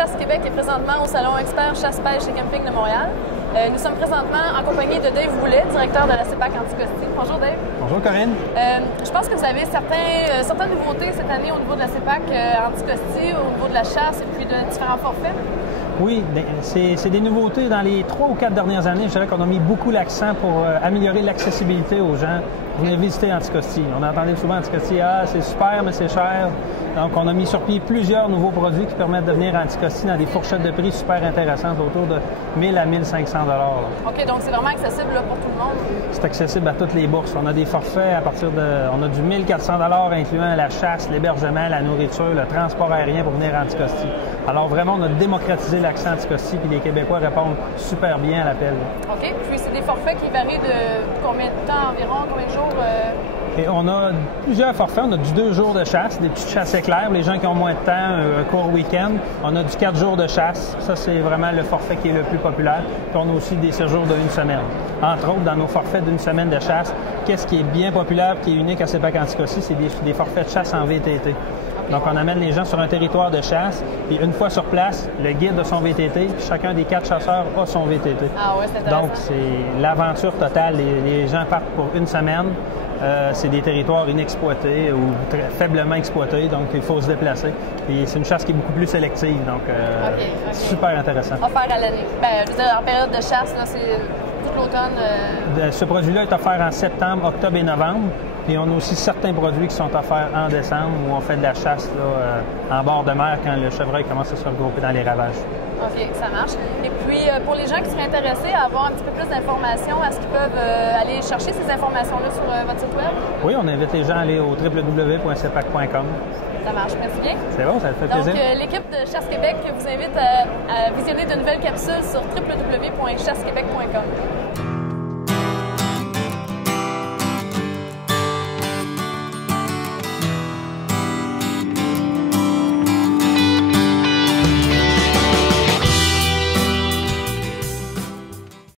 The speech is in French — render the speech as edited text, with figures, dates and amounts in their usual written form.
Chasse Québec est présentement au Salon Expert Chasse, Pêche et Camping de Montréal. Nous sommes présentement en compagnie de Dave Boulet, directeur de la CEPAC Anticosti. Bonjour Dave. Bonjour Corinne. Je pense que vous avez certaines nouveautés cette année au niveau de la CEPAC Anticosti, au niveau de la chasse et puis de différents forfaits. Oui, c'est des nouveautés. Dans les 3 ou 4 dernières années, je dirais qu'on a mis beaucoup l'accent pour améliorer l'accessibilité aux gens. Venir visiter Anticosti. On entendait souvent Anticosti, c'est super, mais c'est cher. Donc, on a mis sur pied plusieurs nouveaux produits qui permettent de venir à Anticosti dans des fourchettes de prix super intéressantes, autour de 1000 à 1500 $. OK, donc c'est vraiment accessible là, pour tout le monde? C'est accessible à toutes les bourses. On a des forfaits à partir de... On a du 1400 $ incluant la chasse, l'hébergement, la nourriture, le transport aérien pour venir à Anticosti. Alors vraiment, on a démocratisé l'accès à Anticosti, puis les Québécois répondent super bien à l'appel. OK, puis c'est des forfaits qui varient de combien de temps environ, combien de jours? Et on a plusieurs forfaits. On a du 2 jours de chasse, des petites chasses éclairs. Les gens qui ont moins de temps, un court week-end. On a du 4 jours de chasse. Ça, c'est vraiment le forfait qui est le plus populaire. Puis on a aussi des séjours d'1 semaine. Entre autres, dans nos forfaits d'1 semaine de chasse, qu'est-ce qui est bien populaire et qui est unique à CEPAC Anticosti, c'est des forfaits de chasse en VTT. Donc, on amène les gens sur un territoire de chasse, puis une fois sur place, le guide a son VTT, puis chacun des 4 chasseurs a son VTT. Ah ouais, c'est intéressant. Donc, c'est l'aventure totale. Les gens partent pour 1 semaine. C'est des territoires inexploités ou très faiblement exploités, donc il faut se déplacer. Et c'est une chasse qui est beaucoup plus sélective, donc super intéressant. Offert à l'année. Je veux dire, en période de chasse, là, c'est tout l'automne. Ce produit-là est offert en septembre, octobre et novembre. Puis on a aussi certains produits qui sont offerts en décembre où on fait de la chasse là, en bord de mer quand le chevreuil commence à se regrouper dans les ravages. OK, ça marche. Et puis, pour les gens qui seraient intéressés à avoir un petit peu plus d'informations, est-ce qu'ils peuvent aller chercher ces informations-là sur votre site web? Oui, on invite les gens à aller au www.cepac.com. Ça marche, merci bien. C'est bon, ça te fait plaisir. Donc, l'équipe de Chasse Québec vous invite à visionner de nouvelles capsules sur www.chassequebec.com.